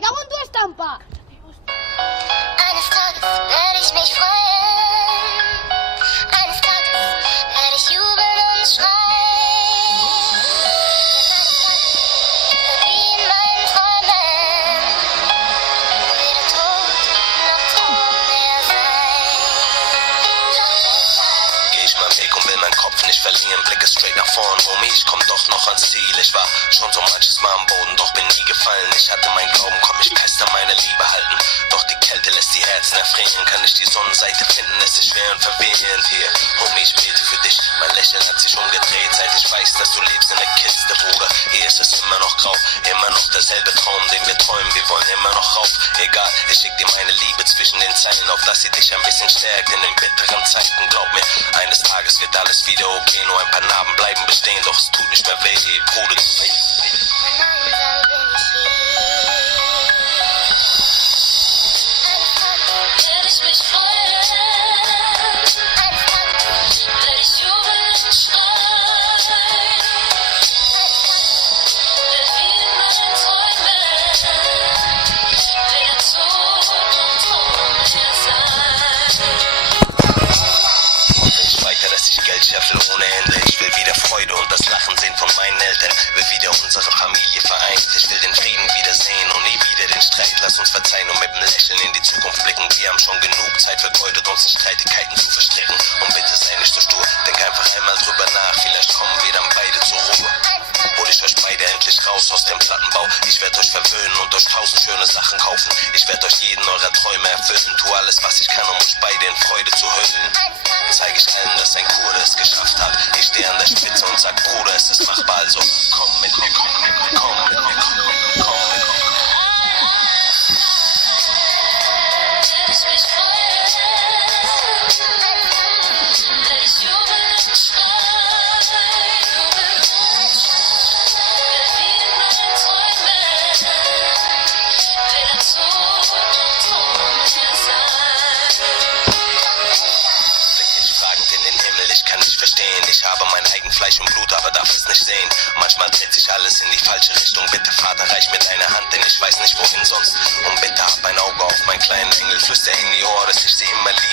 Digga, und Durchdampfer. Eines Tages werde ich mich freuen. Eines Tages werde ich jubeln und schreien. Wie in meinen Träumen. Weder Tod noch Tod mehr sein. Geh ich meinen Weg und will meinen Kopf nicht verlieren. Blicke straight nach vorn, Homie, ich komm doch noch ans Ziel. Ich war schon so manches Mal am Boden, doch bin nie gefallen. Ich hatte meinen Glauben, komm, ich fest an meine Liebe halten. Doch die Kälte lässt die Herzen erfrieren. Kann ich die Sonnenseite finden, es ist schwer und verwirrend hier. Homie, ich bete für dich, mein Lächeln hat sich umgedreht. Seit ich weiß, dass du lebst in der Kiste, Bruder. Hier ist es immer noch grau, immer noch derselbe Traum, den wir träumen. Wir wollen immer noch rauf, egal, ich schick dir meine Liebe zwischen den Zeilen, auf dass sie dich ein bisschen stärkt in den bitteren Zeiten. Glaub mir, eines Tages wird alles wieder okay. Nur ein paar Narben bleiben bestehen, doch es tut nicht mehr weh, Bruder. Langsam bin ich hier. Eines Tages werde ich mich freuen. Eines Tages werde ich jubeln und schreien. Eines Tages wie in meinen Träumen. Weder Tod noch Tod mehr sein. Ich weiter, dass ich Geld scheffel ohne Ende. Ich will wieder Freude und das Lachen sehen von meinen Eltern. Will wieder unsere Familie vereint. Ich will den Frieden wiedersehen und nie wieder den Streit. Lass uns verzeihen und mit dem Lächeln in die Zukunft blicken. Wir haben schon genug Zeit vergeudet, uns in Streitigkeiten zu verstricken. Und bitte sei nicht so stur, denk einfach einmal drüber nach. Vielleicht kommen wir dann beide zur Ruhe. Hol ich euch beide endlich raus aus dem Plattenbau. Ich werd euch verwöhnen und euch 1000 schöne Sachen kaufen. Ich werd euch jeden eurer Träume erfüllen. Tu alles, was ich kann, um euch beide in Freude zu hüllen. Zeig ich allen, dass ein Kurde es geschafft hat. Ich stehe an der Spitze und sag, Bruder, es ist machbar, also komm mit mir, komm mit mir, komm mit mir, komm mit mir. Werde ich mich freuen. Werde ich jubeln und schreien. Werde wie in meinen Träumen. Weder Tod noch Tod mehr sein. Blick ich fragend in den Himmel, ich kann nicht verstehen. Ich habe mein eigen Fleisch und Blut, aber darf es nicht sehen. Manchmal dreht sich alles in die falsche Richtung. Bitte, Vater, reich mir deine Hand, denn ich weiß nicht, wohin sonst. Und bitte hab ein Auge auf meinen kleinen Engel. Flüster in die Ohr, dass ich sie immer lieben